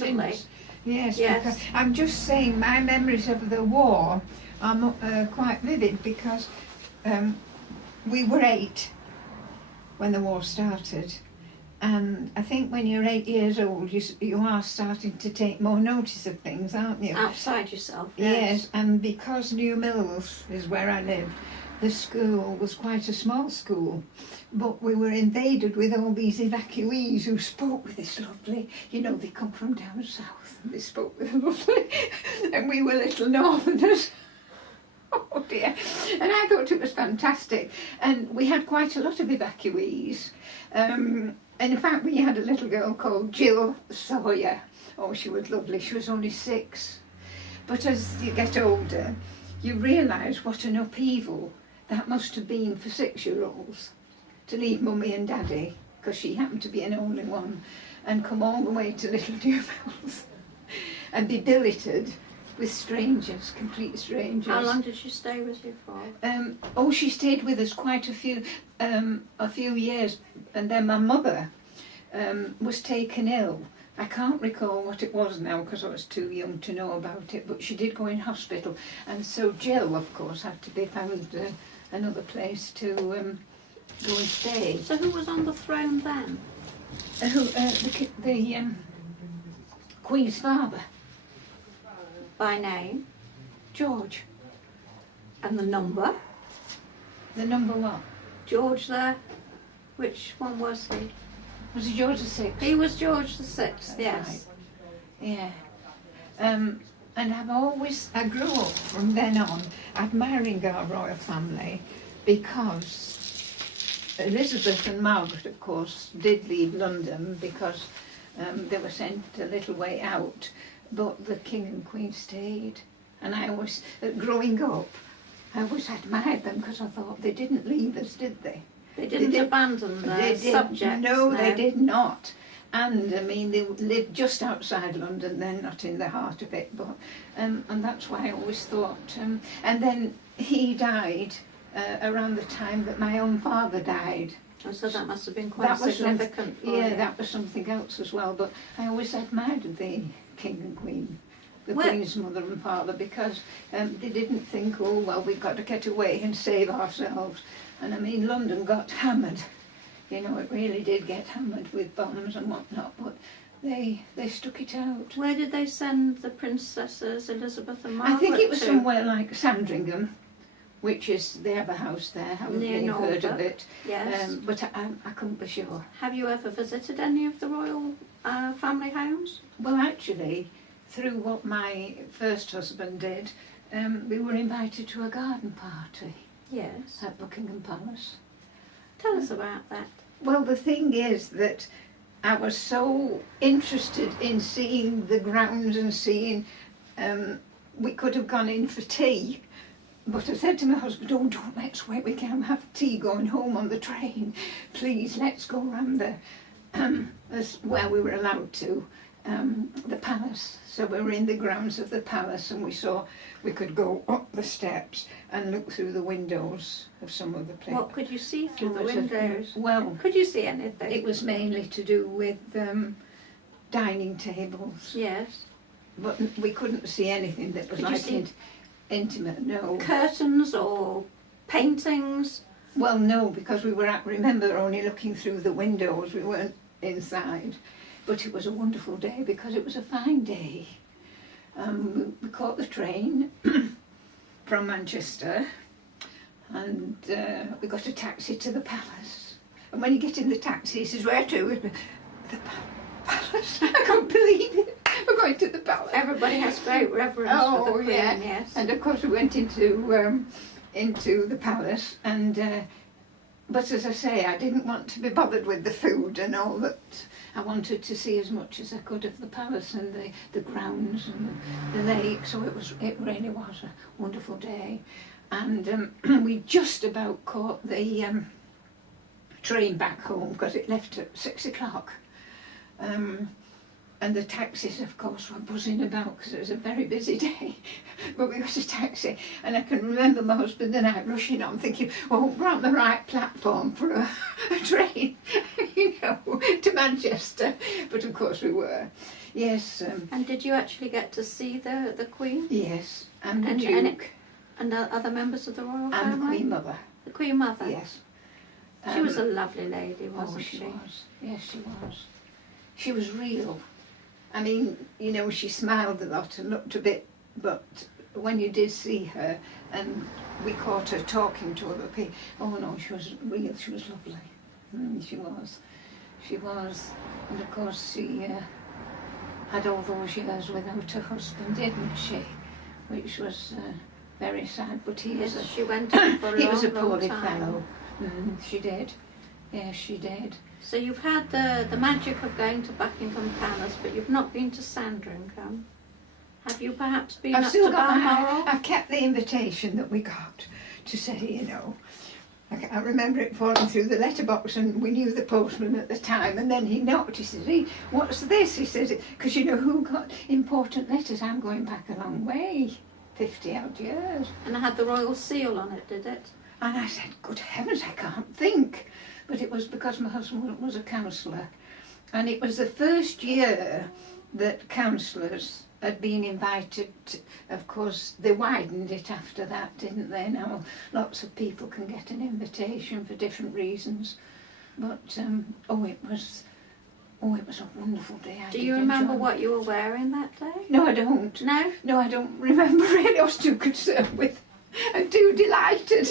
recently. since. Yes, Yes. because I'm just saying my memories of the war are quite vivid because we were 8 when the war started. And I think when you're 8 years old, you are starting to take more notice of things, aren't you? Outside yourself, Yes, and because New Mills is where I lived, the school was quite a small school, but we were invaded with all these evacuees who spoke with this lovely, they come from down south, and they spoke with lovely, and we were little northerners. Oh dear. And I thought it was fantastic. And we had quite a lot of evacuees. And in fact, we had a little girl called Jill Sawyer. Oh, she was lovely. She was only 6. But as you get older, you realise what an upheaval that must have been for 6-year-olds to leave Mummy and Daddy, because she happened to be an only one, and come all the way to Little New Mills and be billeted with strangers, complete strangers. How long did she stay with you for? She stayed with us quite a few years, and then my mother was taken ill. I can't recall what it was now because I was too young to know about it, but she did go in hospital, and so Jill, of course, had to be found another place to go and stay. So who was on the throne then? The Queen's father, By name? George. And the number? The number what? George there? Which one was he? Was it George VI? He was George the Sixth, yes. Right. Yeah. And I grew up from then on admiring our royal family because Elizabeth and Margaret, of course, did leave London because they were sent a little way out, but the King and Queen stayed. And I always, growing up, I always admired them because I thought they didn't leave us, did they? They didn't abandon their subjects. No, they did not. And I mean, they lived just outside London, then not in the heart of it. But and that's why I always thought. And then he died around the time that my own father died. And so that must have been quite significant for you. Yeah, that was something else as well. But I always admired the King and Queen, the Queen's mother and father, because they didn't think, oh well, we've got to get away and save ourselves. And I mean, London got hammered. It really did get hammered with bombs and whatnot, but they stuck it out. Where did they send the princesses, Elizabeth and Margaret? I think it was to? somewhere like Sandringham, which is, they have a house there, haven't you heard of it? Yes. But I couldn't be sure. Have you ever visited any of the royal family homes? Well, actually, through what my first husband did, we were invited to a garden party. Yes. At Buckingham Palace. Tell us about that. Well, the thing is that I was so interested in seeing the grounds and seeing, we could have gone in for tea, but I said to my husband, oh, don't, let's wait, we can have tea going home on the train. Please, let's go round where we were allowed to, the palace. So we were in the grounds of the palace, and we could go up the steps and look through the windows of some of the places. What could you see through the windows? Well, could you see anything? it was mainly to do with dining tables. Yes. But we couldn't see anything that was intimate, no. Curtains or paintings? Well, no, because we were remember only looking through the windows, we weren't inside. But it was a wonderful day because it was a fine day. We caught the train from Manchester, and we got a taxi to the palace. And when you get in the taxi, he says, where to? The palace. I can't believe it. We're going to the palace. Everybody has great reverence for the Queen, yes. And of course we went into the palace, and but as I say, I didn't want to be bothered with the food and all that. I wanted to see as much as I could of the palace and the grounds and the lake, so it really was a wonderful day. And we just about caught the train back home because it left at 6 o'clock. And the taxis, of course, were buzzing about because it was a very busy day. But we got a taxi, and I can remember my husband and I rushing on thinking, well, we're on the right platform for a train, to Manchester. But of course we were. Yes, And did you actually get to see the Queen? yes, and the And- Duke, And other members of the royal and the family? Queen Mother. The Queen Mother? Yes. She was a lovely lady, Oh, wasn't she she? was. Yes, she was. She was real. I mean, you know, she smiled a lot and looked a bit, but when you did see her and we caught her talking to other people, oh no, she was real, she was lovely. She was. She was. And of course she had all those years without her husband, didn't she? Which was very sad, but he was Yes, a, she went on for a he long, was a long poorly time. fellow. She did. Yes, she did. So you've had the magic of going to Buckingham Palace, but you've not been to Sandringham. Have you perhaps been I've up still to got Balmoral? I've kept the invitation that we got to say, you know. I remember it falling through the letterbox, and we knew the postman at the time, and then he knocked. He says, "What's this?" He says, "Because you know who got important letters. I'm going back a long way, 50 odd years." And it had the royal seal on it, did it? And I said, "Good heavens, I can't think." But it was because my husband was a councillor, and it was the first year that councillors had been invited. Of course, they widened it after that, didn't they? Now lots of people can get an invitation for different reasons. But it was a wonderful day. Do you remember what you were wearing that day? No, I don't. No? No, I don't remember really. I was too concerned with and too delighted.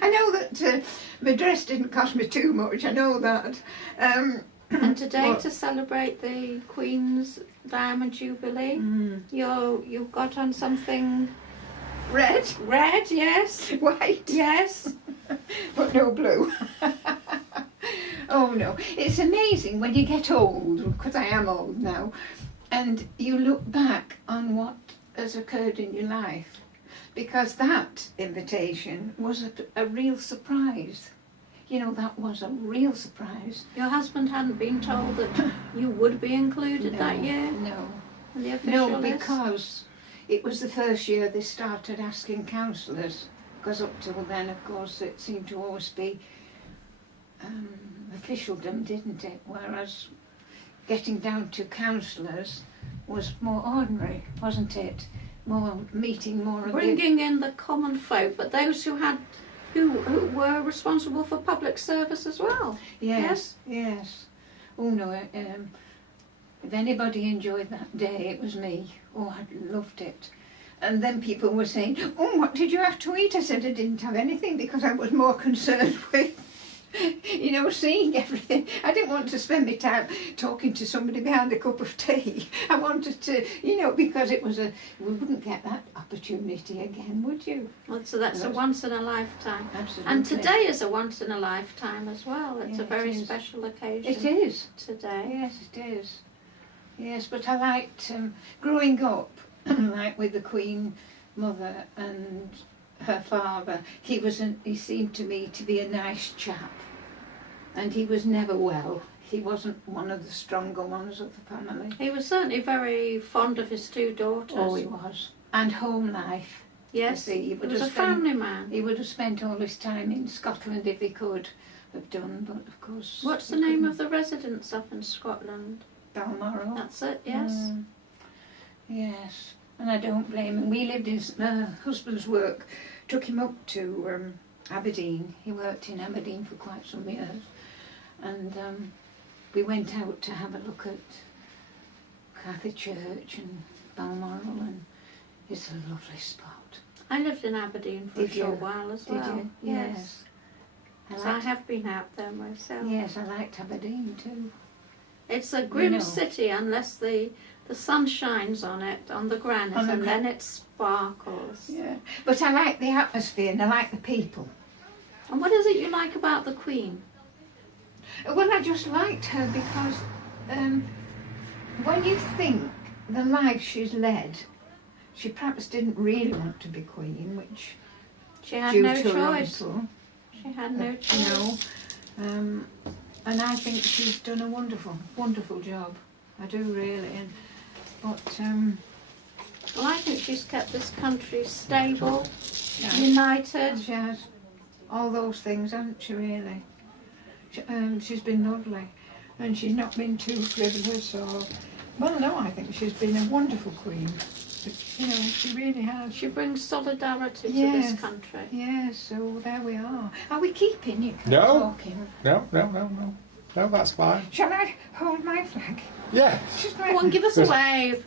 I know that my dress didn't cost me too much, I know that. And today, What? to celebrate the Queen's Diamond Jubilee, you've got on something Red, red, yes? white, Yes. but no blue. Oh no, it's amazing when you get old, because I am old now, and you look back on what has occurred in your life, because that invitation was a real surprise. You know, that was a real surprise. Your husband hadn't been told that you would be included that year No, in the official no, list? because it was the first year they started asking councillors, because up till then, of course, it seemed to always be officialdom, didn't it? Whereas getting down to councillors was more ordinary, wasn't it? More meeting more of the... Bringing in the common folk, but those who were responsible for public service as well. Yes, yes. Oh no, if anybody enjoyed that day, it was me. Oh, I loved it. And then people were saying, "Oh, what did you have to eat?" I said I didn't have anything because I was more concerned with, you know, seeing everything. I didn't want to spend my time talking to somebody behind a cup of tea. I wanted to, you know, because it was we wouldn't get that opportunity again, would you? Well, so that's a once in a lifetime. Absolutely. And today is a once in a lifetime as well. It's Yeah, a very it is. special occasion. It is. Today. Yes, it is. Yes, but I liked growing up, like with the Queen Mother and her father. He seemed to me to be a nice chap, and he was never well. He wasn't one of the stronger ones of the family. He was certainly very fond of his two daughters. Oh, he was. And home life. Yes, You see, he would was a have spent- family man. He would have spent all his time in Scotland if he could have done, but of course... What's the he name couldn't. of the residence up in Scotland? Balmoral. That's it, yes. Yes, and I don't blame him. We lived in husband's work, took him up to Aberdeen. He worked in Aberdeen for quite some years, and we went out to have a look at Catholic Church and Balmoral, and it's a lovely spot. I lived in Aberdeen for Did a short you? while as Did well. you? Yes. I So I liked, have been out there myself. yes, I liked Aberdeen too. It's a grim know. city unless the sun shines on it, on the granite, On the and then it sparkles. Yeah, but I like the atmosphere and I like the people. And what is it you like about the Queen? Well, I just liked her because when you think the life she's led, she perhaps didn't really want to be queen, which She had due no to her choice. uncle, She had no choice. no. And I think she's done a wonderful job. I do really. But Well, I think she's kept this country stable, yeah, united. she has all those things, hasn't she? Really. She's been lovely, and she's not been too frivolous or Well, no, I think she's been a wonderful queen. You know, she really has. She brings solidarity to Yes. this country. Yes, so there we are. Are we keeping you No. talking? No, that's fine. Shall I hold my flag? Yeah. Just Go on, give us a wave.